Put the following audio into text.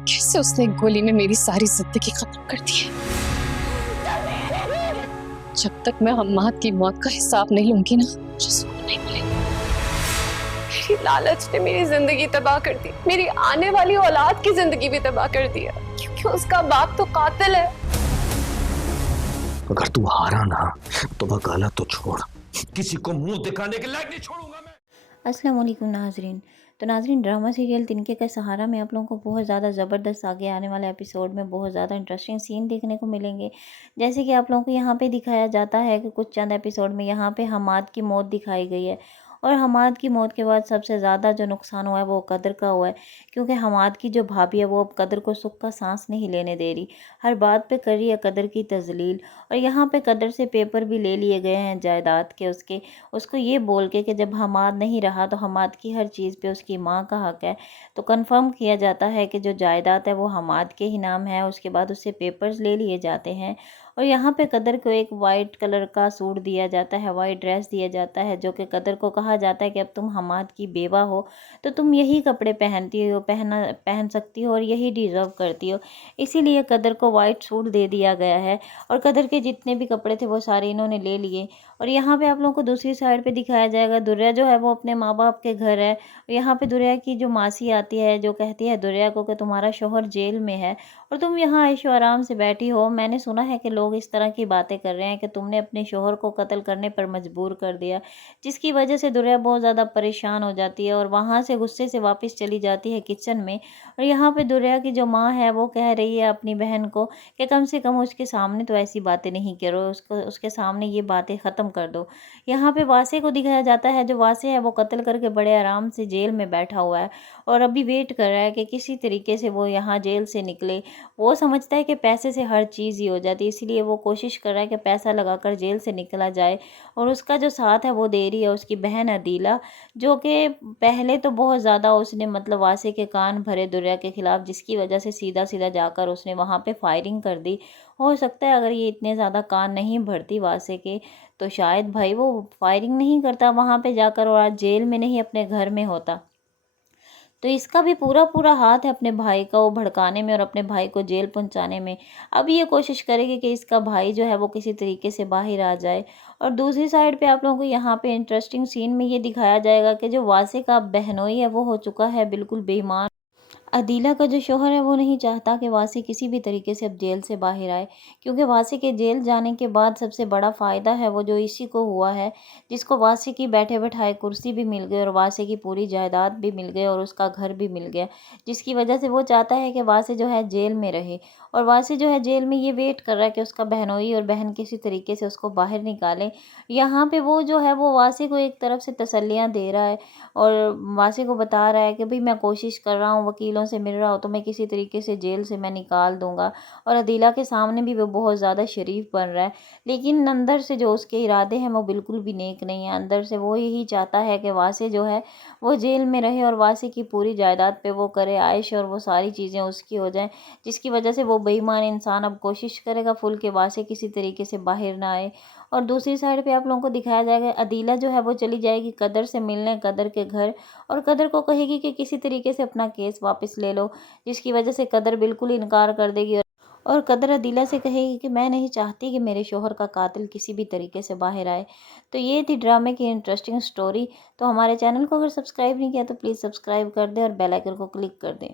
कैसे उसने एक गोली में मेरी सारी जिंदगी खत्म कर दी है। जब तक मैं हम्माद की मौत का हिसाब नहीं लूंगी ना, मुझे सुकून नहीं मिलेगा। मेरी लालच ने मेरी जिंदगी तबाह कर दी, मेरी आने वाली औलाद की जिंदगी भी तबाह कर दिया, क्योंकि उसका बाप तो कातिल है। अगर तू हारा ना तो वकालत तो छोड़, किसी को मुंह दिखाने के लायक नहीं छोड़ूंगा मैं। अस्सलाम वालेकुम नाजरीन। तो नाजरीन, ड्रामा सीरियल तिनके का सहारा में आप लोगों को बहुत ज़्यादा ज़बरदस्त आगे आने वाले एपिसोड में बहुत ज़्यादा इंटरेस्टिंग सीन देखने को मिलेंगे। जैसे कि आप लोगों को यहाँ पे दिखाया जाता है कि कुछ चंद एपिसोड में यहाँ पे हमाद की मौत दिखाई गई है, और हमाद की मौत के बाद सबसे ज़्यादा जो नुकसान हुआ है वो कदर का हुआ है, क्योंकि हमाद की जो भाभी है वो अब कदर को सुख का सांस नहीं लेने दे रही, हर बात पे कर रही है कदर की तजलील। और यहाँ पे कदर से पेपर भी ले लिए गए हैं जायदाद के उसके, उसको ये बोल के कि जब हमाद नहीं रहा तो हमाद की हर चीज़ पे उसकी माँ का हक है। तो कंफर्म किया जाता है कि जो जायदाद है वो हमाद के ही नाम है। उसके बाद उससे पेपर्स ले लिए जाते हैं, और यहाँ पे कदर को एक वाइट कलर का सूट दिया जाता है, वाइट ड्रेस दिया जाता है, जो कि कदर को कहा जाता है कि अब तुम हमाद की बेवा हो तो तुम यही कपड़े पहन सकती हो और यही डिज़र्व करती हो। इसीलिए कदर को वाइट सूट दे दिया गया है, और कदर के जितने भी कपड़े थे वो सारे इन्होंने ले लिए। और यहाँ पे आप लोगों को दूसरी साइड पे दिखाया जाएगा, दुर्या जो है वो अपने माँ बाप के घर है। यहाँ पे दुर्या की जो मासी आती है, जो कहती है दुर्या को कि तुम्हारा शौहर जेल में है और तुम यहाँ ऐशो आराम से बैठी हो। मैंने सुना है कि लोग इस तरह की बातें कर रहे हैं कि तुमने अपने शौहर को कत्ल करने पर मजबूर कर दिया, जिसकी वजह से दुर्या बहुत ज़्यादा परेशान हो जाती है और वहाँ से गुस्से से वापस चली जाती है किचन में। और यहाँ पे दुर्या की जो माँ है वो कह रही है अपनी बहन को कि कम से कम उसके सामने तो ऐसी बातें नहीं करो, उसके सामने ये बातें ख़त्म कर दो। यहाँ पे वासे को दिखाया जाता है, जो वासे है वो कत्ल करके बड़े आराम से जेल में बैठा हुआ है और अभी वेट कर रहा है कि किसी तरीके से वो यहाँ जेल से निकले। वो समझता है कि पैसे से हर चीज़ ही हो जाती है, इसीलिए वो कोशिश कर रहा है कि पैसा लगाकर जेल से निकला जाए। और उसका जो साथ है वो दे रही है उसकी बहन अदीला, जो कि पहले तो बहुत ज़्यादा उसने मतलब वासे के कान भरे दुर्या के खिलाफ, जिसकी वजह से सीधा सीधा जाकर उसने वहाँ पे फायरिंग कर दी। हो सकता है अगर ये इतने ज़्यादा कान नहीं भरती वासे के तो शायद भाई वो फायरिंग नहीं करता वहाँ पे जाकर और आज जेल में नहीं अपने घर में होता। तो इसका भी पूरा पूरा हाथ है अपने भाई का वो भड़काने में और अपने भाई को जेल पहुंचाने में। अब ये कोशिश करेगी कि इसका भाई जो है वो किसी तरीके से बाहर आ जाए। और दूसरी साइड पे आप लोगों को यहाँ पे इंटरेस्टिंग सीन में ये दिखाया जाएगा कि जो वासे का बहनोई है वो हो चुका है बिल्कुल बेईमान। अदीला का जो शौहर है वो नहीं चाहता कि वासी किसी भी तरीके से अब जेल से बाहर आए, क्योंकि वासी के जेल जाने के बाद सबसे बड़ा फ़ायदा है वो जो इसी को हुआ है, जिसको वासी की बैठे बैठाए कुर्सी भी मिल गई और वासी की पूरी जायदाद भी मिल गई और उसका घर भी मिल गया, जिसकी वजह से वो चाहता है कि वासी जो है जेल में रहे। और वासी जो है जेल में ये वेट कर रहा है कि उसका बहनोई और बहन किसी तरीके से उसको बाहर निकाले। यहाँ पे वो जो है वो वासी को एक तरफ से तसल्लियाँ दे रहा है और वासी को बता रहा है कि भाई मैं कोशिश कर रहा हूँ, वकीलों से मिल रहा हूँ, तो मैं किसी तरीके से जेल से मैं निकाल दूंगा। और अदीला के सामने भी वो बहुत ज़्यादा शरीफ बन रहा है, लेकिन अंदर से जो उसके इरादे हैं वो बिल्कुल भी नेक नहीं है। अंदर से वो यही चाहता है कि वासी जो है वो जेल में रहे और वासी की पूरी जायदाद पे वो करे आयश और वो सारी चीज़ें उसकी हो जाएं, जिसकी वजह से वो बेईमान इंसान अब कोशिश करेगा फुल के वासी किसी तरीके से बाहर ना आए। और दूसरी साइड पे आप लोगों को दिखाया जाएगा अदीला जो है वो चली जाएगी कदर से मिलने कदर के घर, और कदर को कहेगी कि किसी तरीके से अपना केस वापस ले लो, जिसकी वजह से कदर बिल्कुल इनकार कर देगी। और कदर अदीला से कहेगी कि मैं नहीं चाहती कि मेरे शौहर का कातिल किसी भी तरीके से बाहर आए। तो ये थी ड्रामे की इंटरेस्टिंग स्टोरी। तो हमारे चैनल को अगर सब्सक्राइब नहीं किया तो प्लीज़ सब्सक्राइब कर दें और बेल आइकन को क्लिक कर दें।